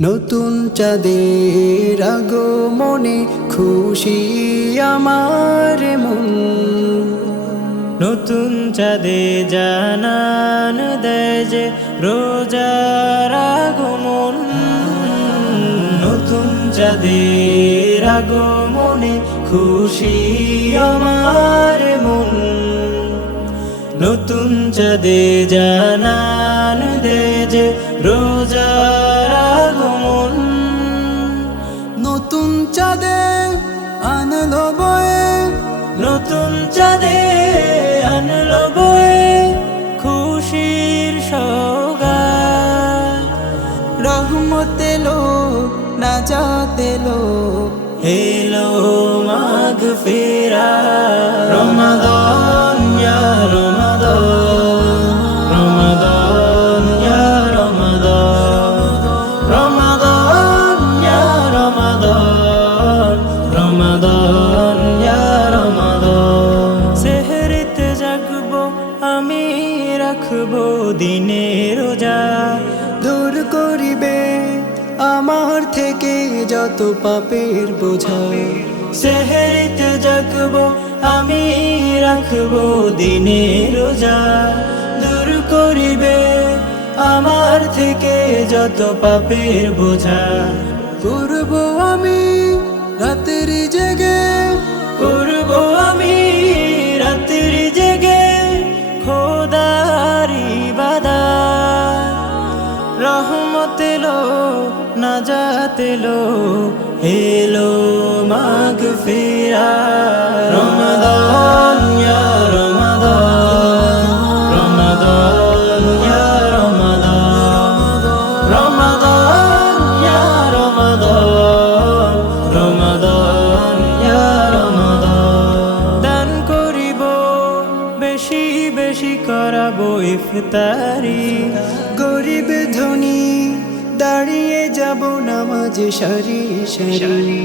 নতুন চাঁদের আগমনে খুশি আমার মন। নতুন চাঁদে জানান দেয় যে রোজার আগমন। নতুন চাঁদের আগমনে খুশি আমার মন। নতুন চাঁদে জানান দেয় যে রোজার আগমন। নতুন চাঁদে আনলো বয়ে। নতুন চাঁদে আনলো বয়ে খুশির সৌগাত রহমত এলো নাজাত এলো এলো মাঘ ফেরা রমাদান রাখব দিনের রোজা। দূর করিবে আমার থেকে যত পাপের বোঝা। সেহেরিতে জাগবো আমি রাখব দিনে রোজা। দূর করিবে আমার থেকে যত পাপের বোঝা। করব আমি রাতের জেগে। করব আমি নাজাত এলো এলো মাঘ ফেরা। রমাদান ইয়া রমাদান রমাদান ইয়া রমাদান। রমাদান ইয়া রমাদান। রমাদান ইয়া রমাদান। দান করিব বেশি বেশি করাবো ইফতারি। গরিব ধনী যাব নামাজে সারি সারি।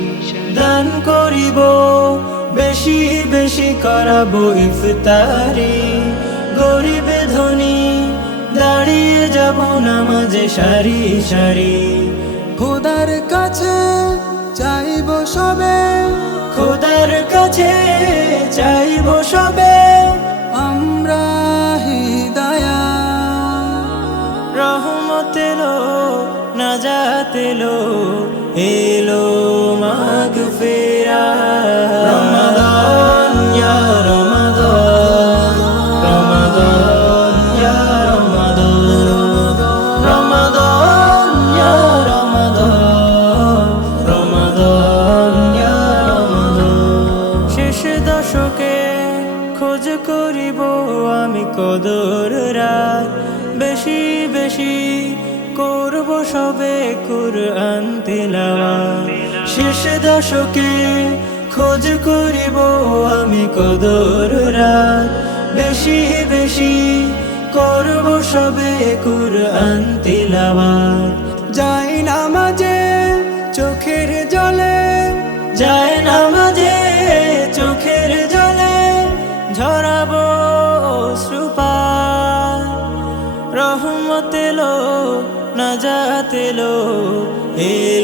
দান করিব বেশি বেশি করাবো ইফতারি। গরিব ধনী দাঁড়িয়ে যাব নামাজে সারি সারি। খোদার কাছে চাইব সবে খোদার কাছে চাইব সবে। নাজাত এলো এলো মাঘ ফেরা। রমাদান ইয়া রমাদান রমাদান ইয়া রমাদান রমাদান ইয়া রমাদান রমাদান ইয়া রমাদান। শেষ দশকে খোঁজ করিব আমি কদর রাত। বেশি বেশি করব সবে কুরআন তেলাওয়াত। শেষ দশকে খোঁজ করিব আমি কদর রাত। বেশি বেশি করব সবে কুরআন তেলাওয়াত। যাই নামাজে চোখের জলে, যাই নামাজে চোখের জলে ঝরাবো শ্রুপাল রহমত নাজাত এলো এলো